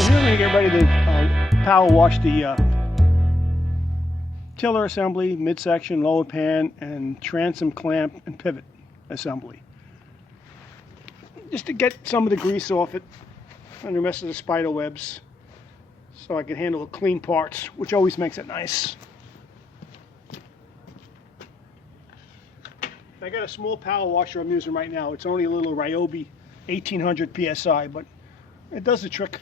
So here we're going to get ready to power wash the tiller assembly, midsection, lower pan, and transom clamp and pivot assembly. Just to get some of the grease off it and the rest of the spider webs so I can handle the clean parts, which always makes it nice. I got a small power washer I'm using right now. It's only a little Ryobi 1800 PSI, but it does the trick.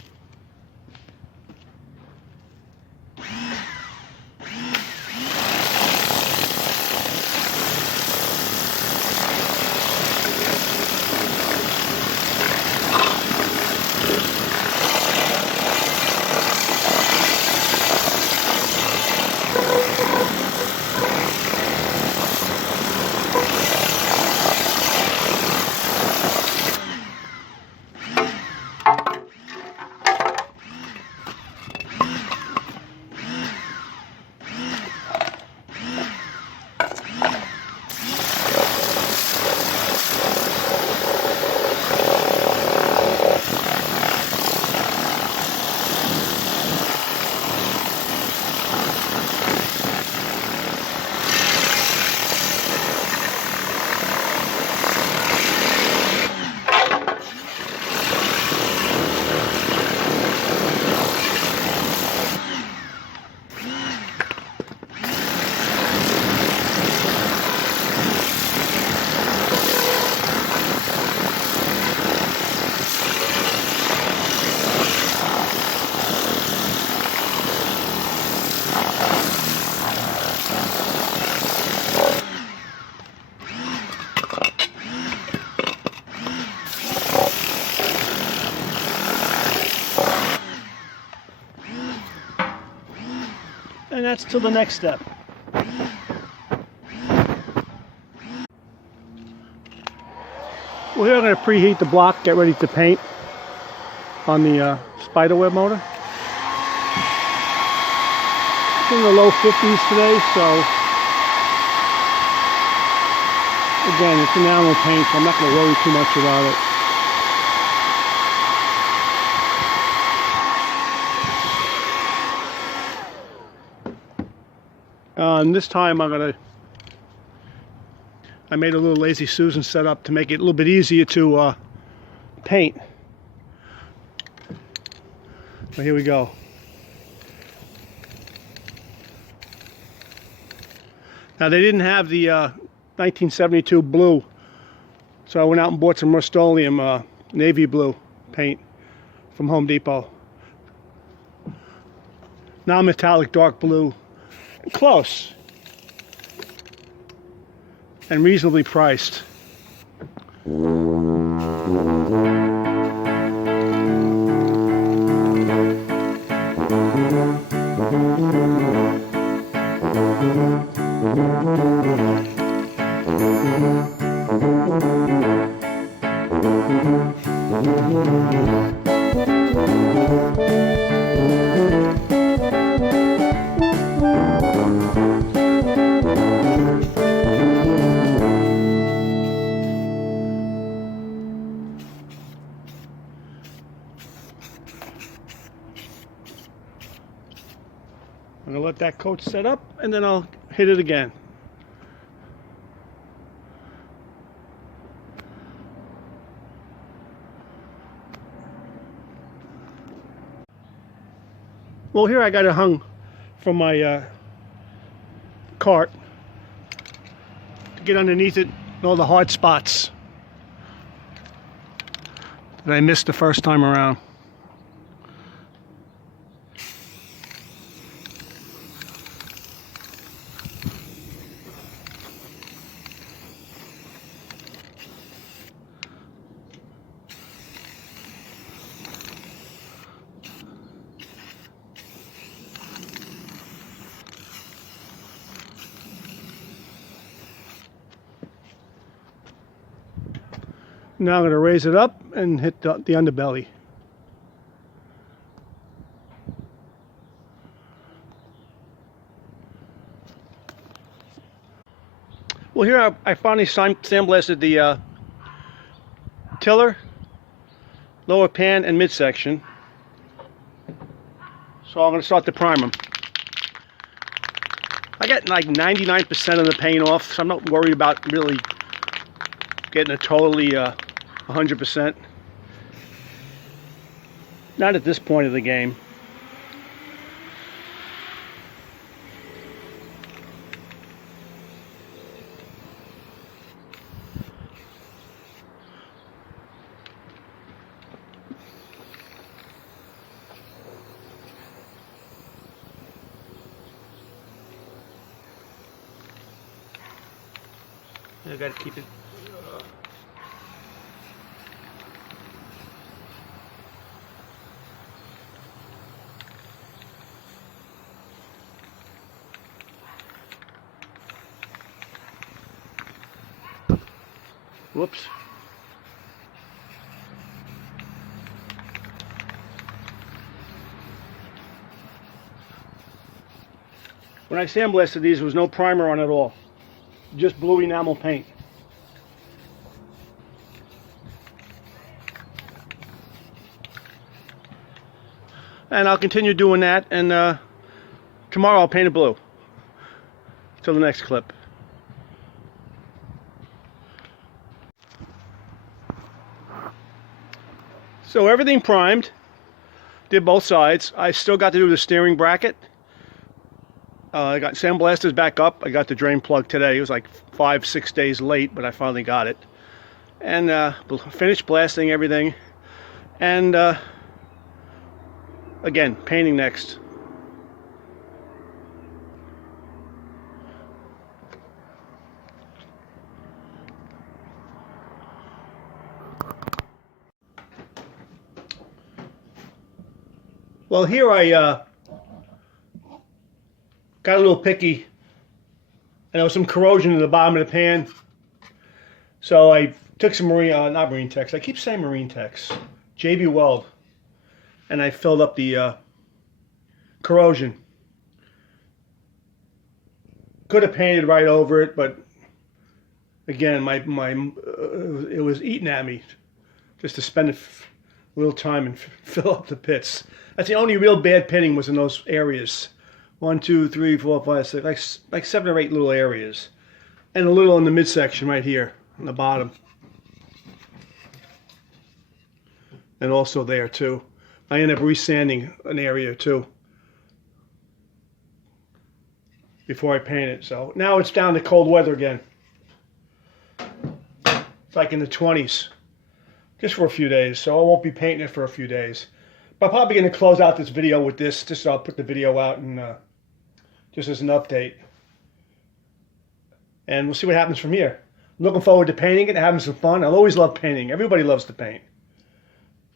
And that's to the next step. Well, here I'm going to preheat the block, get ready to paint on the spiderweb motor. It's in the low 50s today, so again, it's enamel paint, so I'm not going to worry too much about it. And this time I made a little Lazy Susan setup to make it a little bit easier to paint. But here we go. Now they didn't have the 1972 blue, so I went out and bought some Rust-Oleum navy blue paint from Home Depot. Non-metallic dark blue. Close and reasonably priced. I'm going to let that coat set up and then I'll hit it again. Well, here I got it hung from my cart to get underneath it and all the hard spots that I missed the first time around. Now I'm going to raise it up and hit the underbelly. Well, here I finally sandblasted the tiller, lower pan, and midsection. So I'm going to start to prime them. I get like 99% of the paint off, so I'm not worried about really getting a totally 100%. Not at this point of the game. I gotta keep it. Whoops. When I sandblasted these, there was no primer on at all. Just blue enamel paint. And I'll continue doing that, and tomorrow I'll paint it blue. Till the next clip. So everything primed. Did both sides. I still got to do the steering bracket. I got sandblasters back up. I got the drain plug today. It was like 5-6 days late, but I finally got it. And finished blasting everything. And again, painting next. Well, here I got a little picky, and there was some corrosion in the bottom of the pan. So I took some not Marine Tex, I keep saying Marine Tex, JB Weld, and I filled up the corrosion. Could have painted right over it, but again, it was eating at me just to spend a little time and fill up the pits. That's the only real bad pitting was in those areas. 1, 2, 3, 4, 5, 6, like 7 or 8 little areas. And a little in the midsection right here, on the bottom. And also there too. I ended up resanding an area too before I painted. So now it's down to cold weather again. It's like in the 20s. Just for a few days, so I won't be painting it for a few days. But I'm probably going to close out this video with this, just so I'll put the video out and just as an update. And we'll see what happens from here. I'm looking forward to painting it and having some fun. I'll always love painting. Everybody loves to paint.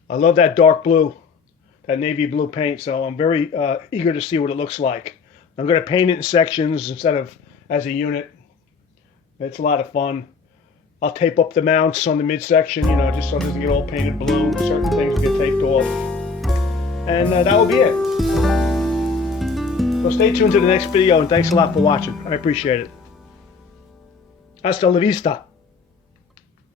I love that dark blue, that navy blue paint, so I'm very eager to see what it looks like. I'm going to paint it in sections instead of as a unit. It's a lot of fun. I'll tape up the mounts on the midsection, you know, just so it doesn't get all painted blue. Certain things will get taped off. And that will be it. So stay tuned to the next video, and thanks a lot for watching. I appreciate it. Hasta la vista.